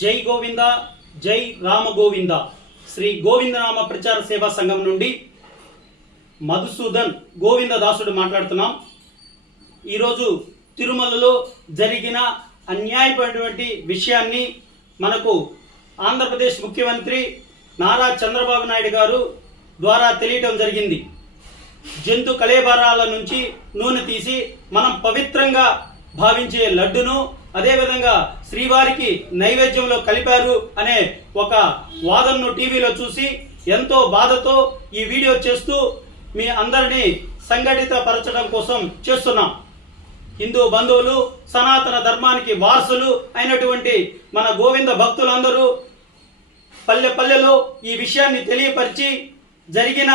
జై గోవింద జై రామ గోవింద శ్రీ గోవిందనామ ప్రచార సేవా సంఘం నుండి మధుసూదన్ గోవిందదాసుడు మాట్లాడుతున్నాం. ఈరోజు తిరుమలలో జరిగిన అన్యాయమైనటువంటి విషయాన్ని మనకు ఆంధ్రప్రదేశ్ ముఖ్యమంత్రి నారా చంద్రబాబు నాయుడు గారు ద్వారా తెలియటం జరిగింది. జంతు కళేబరాల నుంచి నూనె తీసి మనం పవిత్రంగా భావించే లడ్డును అదేవిధంగా శ్రీవారికి నైవేద్యంలో కలిపారు అనే ఒక వాదనను టీవీలో చూసి ఎంతో బాధతో ఈ వీడియో చేస్తూ మీ అందరినీ సంఘటిత పరచడం కోసం చేస్తున్నాం. హిందూ బంధువులు, సనాతన ధర్మానికి వారసులు అయినటువంటి మన గోవింద భక్తులందరూ పల్లె పల్లెలో ఈ విషయాన్ని తెలియపరిచి జరిగిన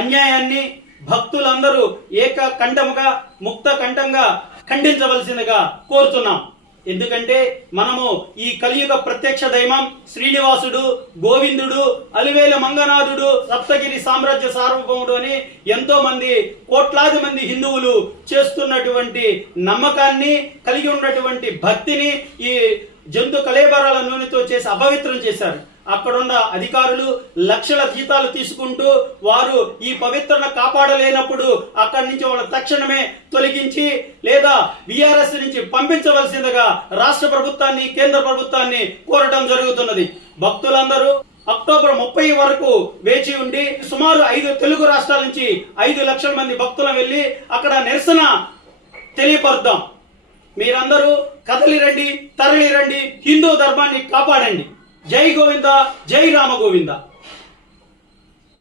అన్యాయాన్ని భక్తులందరూ ఏకకంఠముగా ముక్త కంఠంగా ఖండించవలసిందిగా కోరుతున్నాం. ఎందుకంటే మనము ఈ కలియుగ ప్రత్యక్ష దైవం శ్రీనివాసుడు, గోవిందుడు, అలివేల మంగనాథుడు, సప్తగిరి సామ్రాజ్య సార్వభౌముడు అని ఎంతో మంది కోట్లాది మంది హిందువులు చేస్తున్నటువంటి నమ్మకాన్ని కలిగి ఉన్నటువంటి భక్తిని ఈ జంతు కళేబరాల నూనెతో చేసి అపవిత్రం చేశారు. అక్కడున్న అధికారులు లక్షల జీతాలు తీసుకుంటూ వారు ఈ పవిత్రను కాపాడలేనప్పుడు అక్కడి నుంచి వాళ్ళ తక్షణమే తొలగించి లేదా విఆర్ఎస్ నుంచి పంపించవలసిందిగా రాష్ట్ర ప్రభుత్వాన్ని, కేంద్ర ప్రభుత్వాన్ని కోరటం జరుగుతున్నది. భక్తులందరూ అక్టోబర్ 30 వరకు వేచి ఉండి సుమారు 5 తెలుగు రాష్ట్రాల నుంచి 5 లక్షల మంది భక్తులు వెళ్లి అక్కడ నిరసన తెలియపరుద్దాం. మీరందరూ కదలి రండి, తరలి రండి, హిందూ ధర్మాన్ని కాపాడండి. జై గోవింద, జై రామ గోవింద.